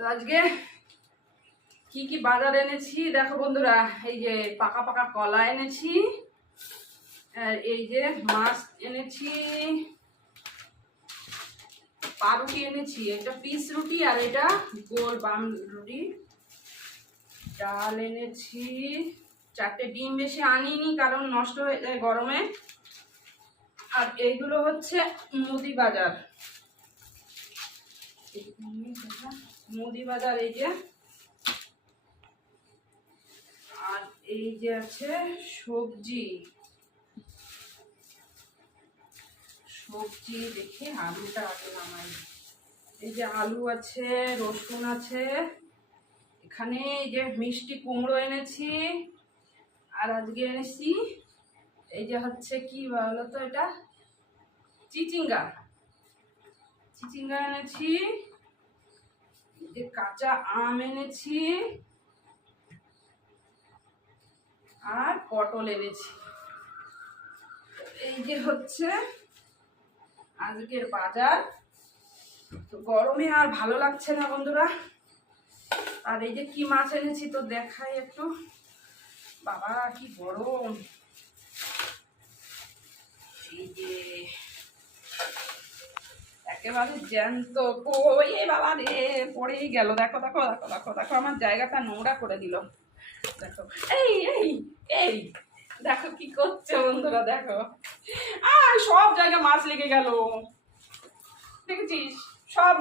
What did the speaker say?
তো আজকে কি কি বাজার এনেছি দেখো বন্ধুরা। এই যে পাকা পাকা কলা এনেছি, আর এই যে মাছ এনেছি, পাউরুটি এনেছি, এটা পিস রুটি আর এটা গোল বাম রুটি, ডাল এনেছি, 4টে ডিম বেশি আনিনি কারণ নষ্ট হয়ে যায় গরমে। আর এইগুলো হচ্ছে মুদি বাজার, মুদি বাজার এই যে। আর এই যে আছে সবজি, সবজি দেখি আলুটা আগে নামাই। এই যে আলু আছে, রসুন আছে, এখানে এই যে মিষ্টি কুমড়ো এনেছি, আর আজকে এনেছি এই যে হচ্ছে কি বলো তো, এটা চিচিঙ্গা, চিচিঙ্গা এনেছি, এই যে কাঁচা আম এনেছি, আর পটল এনেছি। এই যে হচ্ছে আজকের বাজার। তো গরমে আর ভালো লাগছে না বন্ধুরা। আর এই যে কি মাছ এনেছি তো দেখাই একটু, বাবা কি গরম। এই যে একেবারে জ্যান্ত কই বাবা রে, পড়েই গেল। দেখো দেখো দেখো দেখো দেখো, আমার জায়গাটা নোংরা করে দিল। দেখো এই এই এই দেখো কি করছে বন্ধুরা, দেখো আর সব জায়গায় মাছ লেগে গেল, দেখেছিস সব